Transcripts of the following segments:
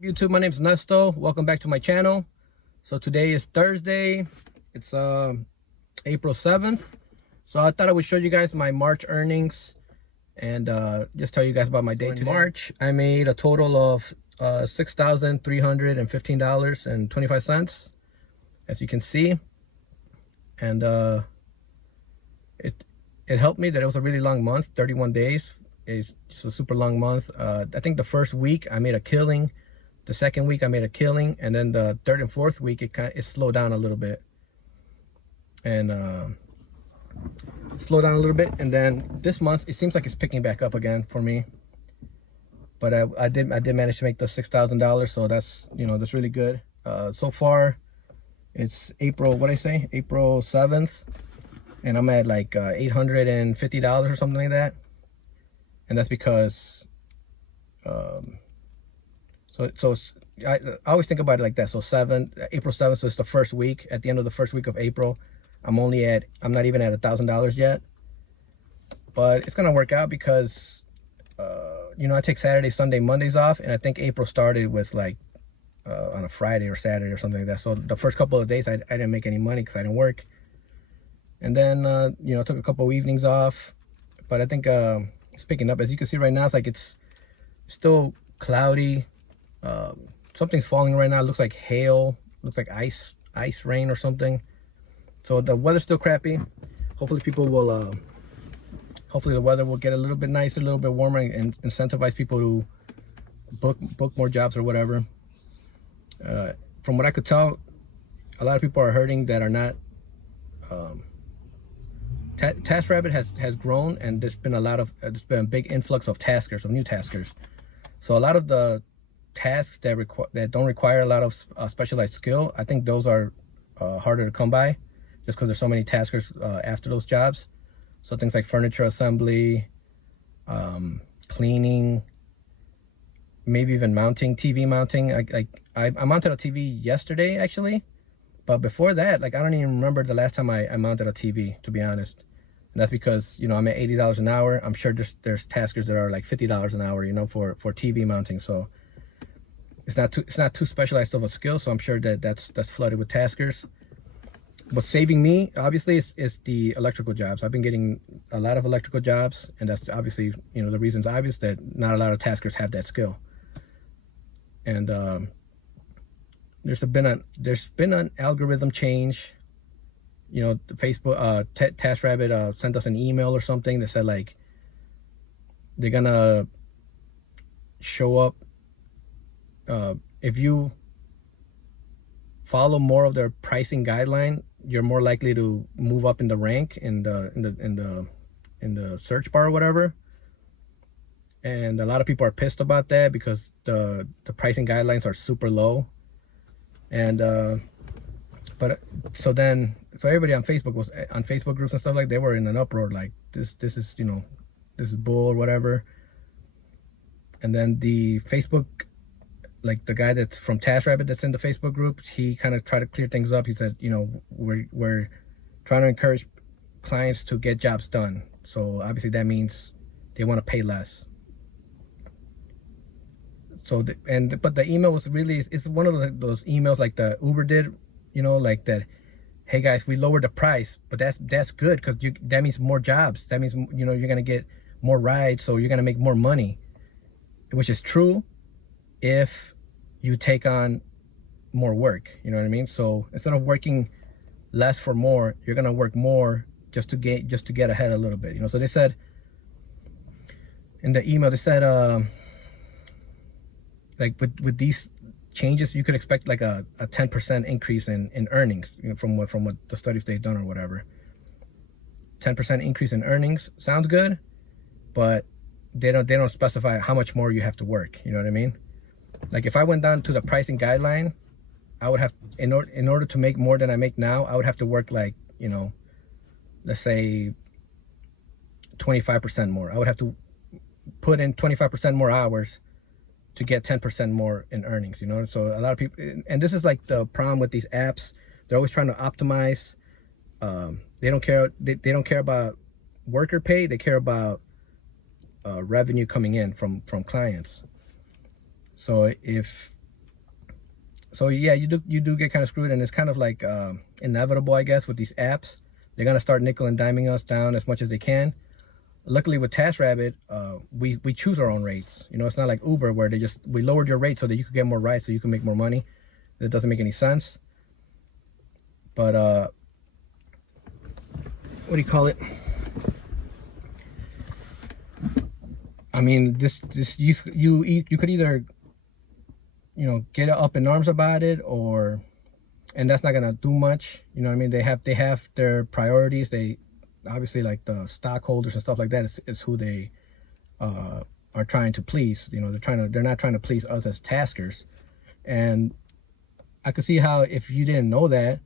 YouTube, my name is Nesto. Welcome back to my channel. So today is Thursday. It's April 7th. So I thought I would show you guys my March earnings and just tell you guys about my day today. In March, I made a total of $6,315.25, as you can see. And it helped me that it was a really long month. 31 days. It's just a super long month. I think the first week I made a killing. The second week I made a killing, and then the third and fourth week it slowed down a little bit, and And then this month it seems like it's picking back up again for me. But I did manage to make the $6,000, so that's that's really good. So far, it's April 7th, and I'm at like $850 or something like that, and that's because So I always think about it like that. So April 7th, so it's the first week. At the end of the first week of April, I'm not even at $1,000 yet. But it's gonna work out because I take Saturday, Sunday, Mondays off, and I think April started with like on a Friday or Saturday or something like that. So the first couple of days I didn't make any money because I didn't work. And then took a couple of evenings off. But I think it's picking up. As you can see right now, it's still cloudy. Something's falling right now. It looks like hail, looks like ice rain or something. So the weather's still crappy. Hopefully hopefully the weather will get a little bit nicer, a little bit warmer, and incentivize people to book more jobs or whatever. From what I could tell, a lot of people are hurting that are not. Taskrabbit has grown, and there's been a big influx of taskers, of new taskers. So a lot of the tasks that don't require a lot of specialized skill, I think those are harder to come by, just because there's so many taskers after those jobs. So things like furniture assembly, cleaning, maybe even mounting, TV mounting. I mounted a TV yesterday actually, but before that, I don't even remember the last time I mounted a TV, to be honest. And that's because I'm at $80 an hour. I'm sure there's taskers that are like $50 an hour, for TV mounting. So it's not too specialized of a skill, so I'm sure that's flooded with taskers. What's saving me, obviously, is the electrical jobs. I've been getting a lot of electrical jobs, and that's obviously, the reason's obvious that not a lot of taskers have that skill. And there's been an algorithm change. Facebook, Taskrabbit sent us an email or something that said they're gonna show up. If you follow more of their pricing guideline, you're more likely to move up in the rank in the search bar or whatever. And a lot of people are pissed about that because the pricing guidelines are super low. And so everybody on Facebook was on Facebook groups and stuff, they were in an uproar, this is bull or whatever. And then the Facebook, the guy that's from Taskrabbit that's in the Facebook group, he kind of tried to clear things up. He said, we're trying to encourage clients to get jobs done. So obviously that means they want to pay less. So but the email was it's one of those emails like the Uber did, that, hey guys, we lowered the price, but that's good because that means more jobs. That means you're gonna get more rides, so you're gonna make more money, which is true if you take on more work. You know what I mean? So instead of working less for more, you're gonna work more just to get ahead a little bit. So they said in the email, they said with these changes, you could expect a 10% increase in earnings, from what the studies they've done or whatever. 10% increase in earnings sounds good, but they don't specify how much more you have to work. You know what I mean? If I went down to the pricing guideline, I would have, in order to make more than I make now, I would have to work let's say 25% more. I would have to put in 25% more hours to get 10% more in earnings. So a lot of people, and this is the problem with these apps, they're always trying to optimize. They don't care about worker pay. They care about revenue coming in from clients. So if So yeah, you do get kind of screwed, and it's kind of like inevitable, I guess, with these apps. They're gonna start nickel and diming us down as much as they can. Luckily with Taskrabbit, we choose our own rates. You know, it's not like Uber where we lowered your rate so that you could get more rides so you can make more money. That doesn't make any sense. But what do you call it? I mean, you could either, you know, get up in arms about it, and that's not gonna do much. You know what I mean? They have their priorities. They obviously, like the stockholders and stuff like that is who they are trying to please. You know, they're not trying to please us as taskers. And I could see how, if you didn't know that,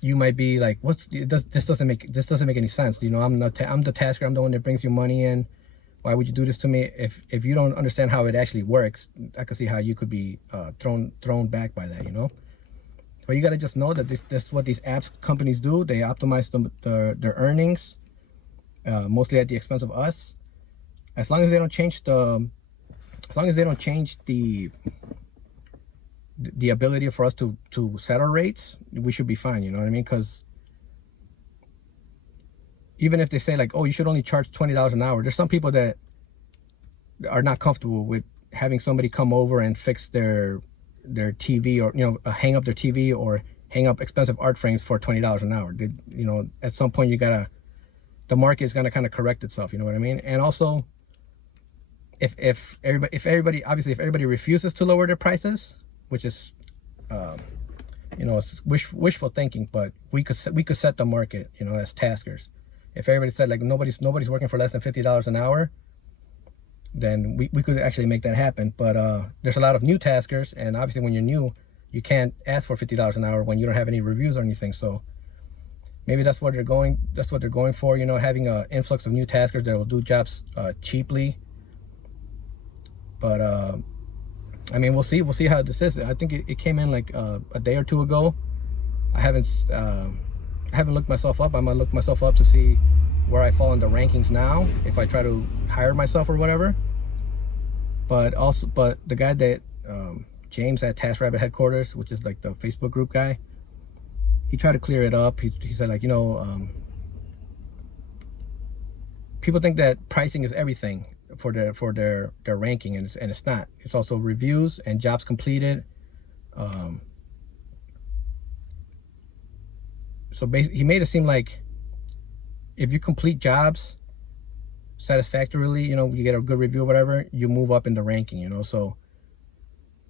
you might be like, this doesn't make any sense. You know, I'm the tasker. I'm the one that brings you money in. Why would you do this to me? If you don't understand how it actually works, I could see how you could be thrown back by that, you know. But you got to just know that this is what these apps companies do. They optimize their earnings, mostly at the expense of us. As long as they don't change the ability for us to set our rates, we should be fine. You know what I mean? Because even if they say like, oh, you should only charge $20 an hour, there's some people that are not comfortable with having somebody come over and fix their TV, or, you know, hang up their TV or hang up expensive art frames for $20 an hour. You know, at some point the market is gonna kind of correct itself. You know what I mean? And also, if everybody refuses to lower their prices, which is, you know, it's wishful thinking, but we could set the market, you know, as taskers. If everybody said like nobody's working for less than $50 an hour, then we could actually make that happen. But there's a lot of new taskers, and obviously when you're new, you can't ask for $50 an hour when you don't have any reviews or anything. So maybe that's what they're going for, you know, having an influx of new taskers that will do jobs cheaply. But I mean, we'll see how this is. I think it came in like a day or two ago. I haven't looked myself up. I might look myself up to see where I fall in the rankings now, if I try to hire myself or whatever. But the guy that James at Taskrabbit headquarters, which is like the Facebook group guy, he tried to clear it up. He said, like, you know, people think that pricing is everything for their ranking, and it's not. It's also reviews and jobs completed. So basically, he made it seem like if you complete jobs satisfactorily, you know, you get a good review or whatever, you move up in the ranking, you know. So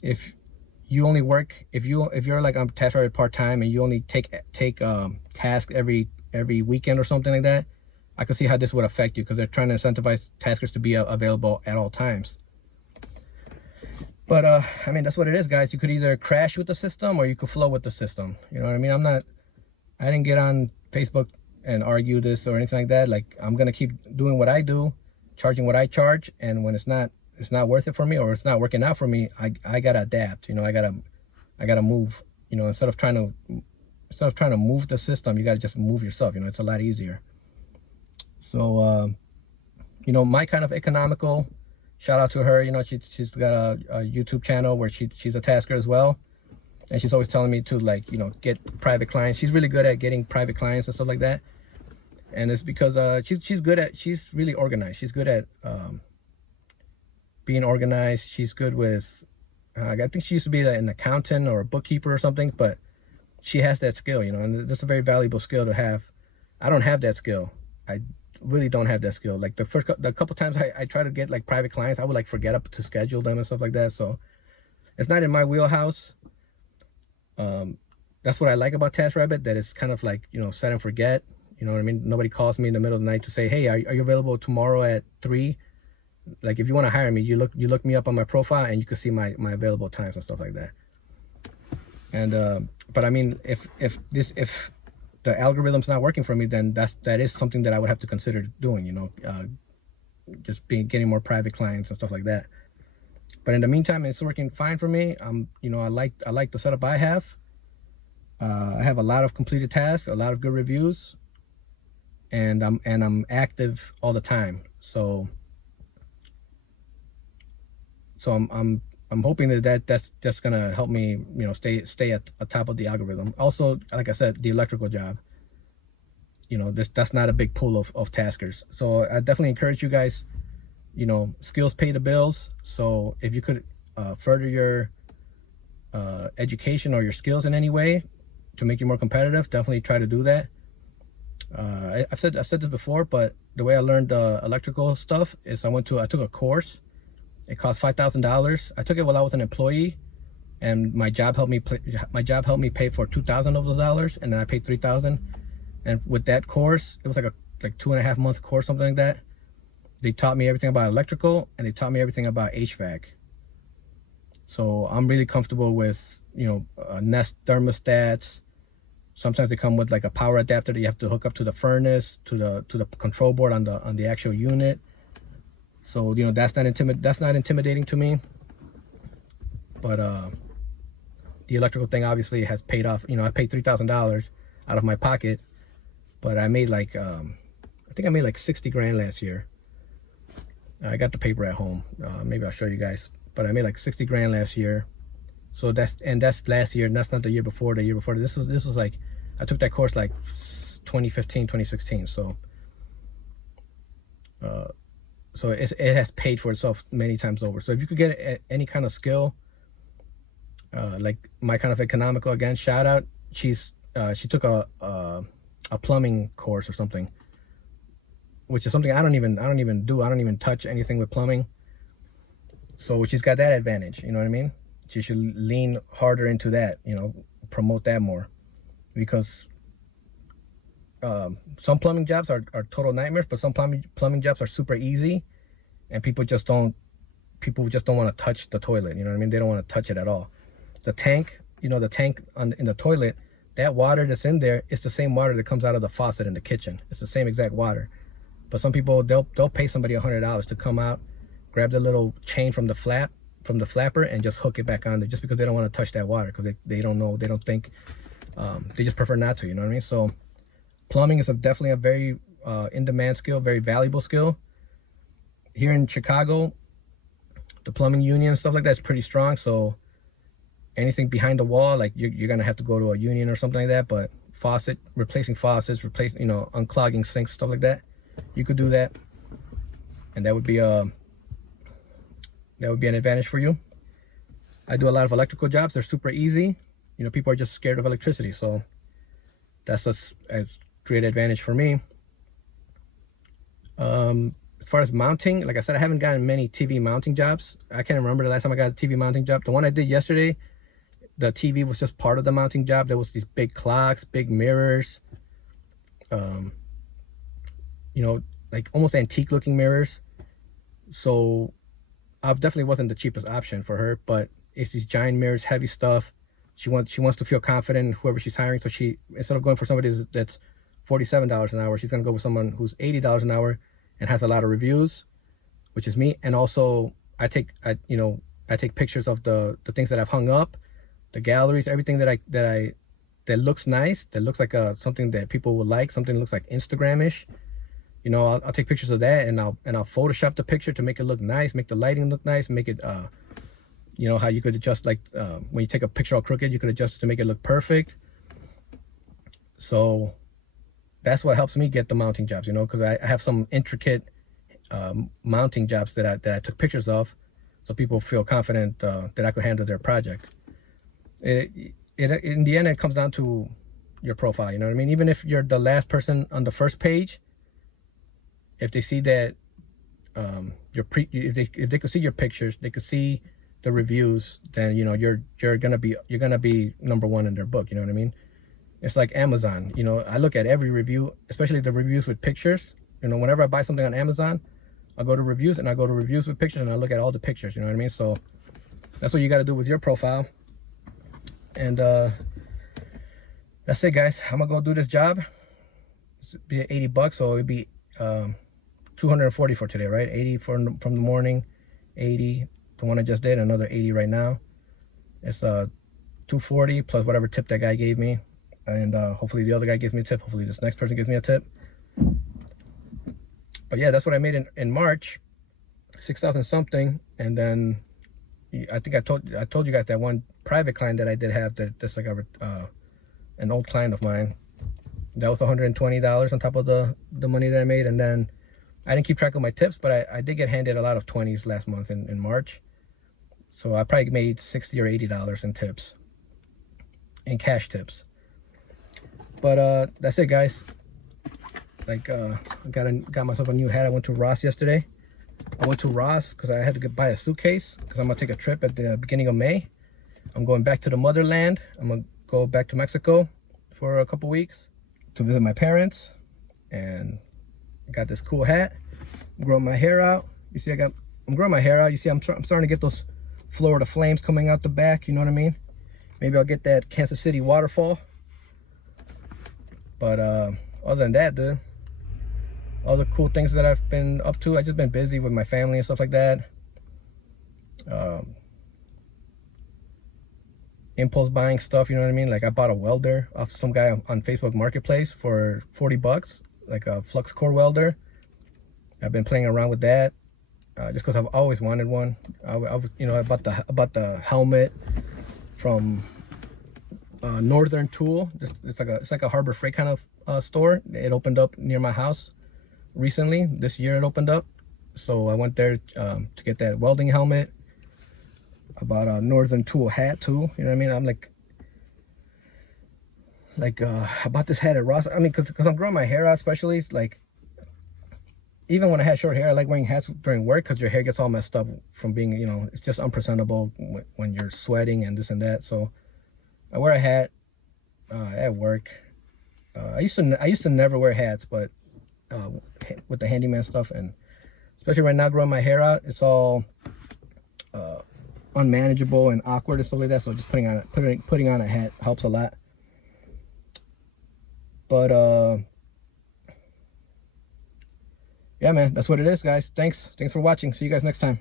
if you only work, if you're like on Taskrabbit part-time and you only take tasks every weekend or something like that, I could see how this would affect you, because they're trying to incentivize taskers to be available at all times. But I mean, that's what it is, guys. You could either crash with the system or you could flow with the system. You know what I mean? I didn't get on Facebook and argue this or anything like that. Like, I'm gonna keep doing what I do, charging what I charge, and when it's not worth it for me, or it's not working out for me, I gotta adapt. You know, I gotta move. You know, instead of trying to move the system, you gotta just move yourself. You know, it's a lot easier. So you know, my kind of economical, shout out to her. You know, she's got a YouTube channel where she's a tasker as well. And she's always telling me to, like, you know, get private clients. She's really good at getting private clients and stuff like that. And it's because she's really organized. She's good at being organized. She's good with, I think she used to be an accountant or a bookkeeper or something, but she has that skill, you know, and that's a very valuable skill to have. I don't have that skill. I really don't have that skill. Like the couple times I try to get like private clients, I would like forget up to schedule them and stuff like that. So it's not in my wheelhouse. That's what I like about Taskrabbit, that it's kind of like, you know, set and forget. You know what I mean? Nobody calls me in the middle of the night to say, hey, are you available tomorrow at 3? Like, if you want to hire me, you look me up on my profile and you can see my available times and stuff like that. And but I mean, if the algorithm's not working for me, then that is something that I would have to consider doing, you know, just getting more private clients and stuff like that. But in the meantime, it's working fine for me. You know, I like the setup I have. I have a lot of completed tasks, a lot of good reviews, and I'm active all the time. So I'm I'm hoping that's just gonna help me, you know, stay at the top of the algorithm. Also, like I said, the electrical job, you know, that's not a big pool of taskers. So I definitely encourage you guys, you know, skills pay the bills. So if you could further your education or your skills in any way to make you more competitive, definitely try to do that. I've said this before, but the way I learned electrical stuff is I took a course. It cost $5,000. I took it while I was an employee, and my job helped me pay for 2,000 of those dollars, and then I paid 3,000. And with that course, it was like a 2.5 month course, something like that. They taught me everything about electrical, and they taught me everything about HVAC. So I'm really comfortable with, you know, Nest thermostats. Sometimes they come with like a power adapter that you have to hook up to the furnace, to the control board on the actual unit. So, you know, that's not intimidating to me. But the electrical thing obviously has paid off. You know, I paid $3,000 out of my pocket, but I made like I think I made like 60 grand last year. I got the paper at home. Maybe I'll show you guys. But I made like 60 grand last year. So that's last year, and that's not the year before. The year before this was like, I took that course like 2015, 2016. So so it has paid for itself many times over. So if you could get any kind of skill, like my kind of economical, again, shout out. She took a plumbing course or something, which is something I don't even do. I don't even touch anything with plumbing. So she's got that advantage, you know what I mean? She should lean harder into that, you know, promote that more, because some plumbing jobs are total nightmares, but some plumbing jobs are super easy, and people just don't want to touch the toilet, you know what I mean? They don't want to touch it at all. The tank, you know, the tank in the toilet, that water that's in there is the same water that comes out of the faucet in the kitchen. It's the same exact water. But some people, they'll pay somebody $100 to come out, grab the little chain from the flapper and just hook it back on there, just because they don't want to touch that water, because they don't know, they don't think, they just prefer not to, you know what I mean? So plumbing is definitely a very in-demand skill, very valuable skill. Here in Chicago, the plumbing union and stuff like that is pretty strong. So anything behind the wall, like you're gonna have to go to a union or something like that. But replacing faucets, you know, unclogging sinks, stuff like that, you could do that, and that would be an advantage for you. I do a lot of electrical jobs. They're super easy. You know, people are just scared of electricity, so that's a great advantage for me. As far as mounting, like I said, I haven't gotten many TV mounting jobs. I can't remember the last time I got a TV mounting job. The one I did yesterday, the TV was just part of the mounting job. There was these big clocks, big mirrors, you know, like almost antique looking mirrors. So I definitely wasn't the cheapest option for her, but it's these giant mirrors, heavy stuff. She wants to feel confident in whoever she's hiring. So she, instead of going for somebody that's $47 an hour, she's gonna go with someone who's $80 an hour and has a lot of reviews, which is me. And also I take pictures of the things that I've hung up, the galleries, everything that looks nice, that looks like something that people will like, something that looks like Instagram-ish. You know, I'll take pictures of that, and I'll Photoshop the picture to make it look nice, make the lighting look nice, make it, you know, how you could adjust, like when you take a picture all crooked, you could adjust it to make it look perfect. So that's what helps me get the mounting jobs, you know, because I have some intricate mounting jobs that I took pictures of, so people feel confident that I could handle their project. In the end, it comes down to your profile, you know what I mean? Even if you're the last person on the first page, if they see that if they could see your pictures, they could see the reviews, then you know you're gonna be number one in their book. You know what I mean? It's like Amazon. You know, I look at every review, especially the reviews with pictures. You know, whenever I buy something on Amazon, I go to reviews, and I go to reviews with pictures, and I look at all the pictures. You know what I mean? So that's what you got to do with your profile. And that's it, guys. I'm gonna go do this job. It'd be $80, so it'd be 240 for today, right? 80 from the morning, 80 the one I just did, another 80 right now. It's 240 plus whatever tip that guy gave me, and hopefully the other guy gives me a tip. Hopefully this next person gives me a tip. But yeah, that's what I made in March, 6,000 something. And then I think I told you guys that one private client that I did have, that's like an old client of mine. That was $120 on top of the money that I made. And then I didn't keep track of my tips, but I did get handed a lot of 20s last month in March. So I probably made $60 or $80 in tips, in cash tips. But that's it, guys. Like I got myself a new hat. I went to Ross yesterday. I went to Ross because I had to buy a suitcase because I'm gonna take a trip at the beginning of May. I'm going back to the motherland. I'm gonna go back to Mexico for a couple weeks to visit my parents. And I got this cool hat. I'm growing my hair out. You see, I'm growing my hair out. You see, I'm starting to get those Florida flames coming out the back. You know what I mean? Maybe I'll get that Kansas City waterfall. But other than that, dude, all the cool things that I've been up to, I just been busy with my family and stuff like that. Impulse buying stuff, you know what I mean? Like I bought a welder off some guy on Facebook Marketplace for 40 bucks, like a flux core welder. I've been playing around with that just because I've always wanted one. I bought the helmet from Northern Tool. It's like a Harbor Freight kind of store. It opened up near my house recently. This year it opened up, so I went there to get that welding helmet. I bought a Northern Tool hat too. You know what I mean? I'm I bought this hat at Ross. I mean, because I'm growing my hair out, especially like even when I had short hair, I like wearing hats during work because your hair gets all messed up from being, you know, it's just unpresentable when you're sweating and this and that. So I wear a hat at work. I used to never wear hats, but with the handyman stuff, and especially right now growing my hair out, it's all unmanageable and awkward and stuff like that. So just putting on a hat helps a lot. But yeah, man, that's what it is, guys. Thanks for watching. See you guys next time.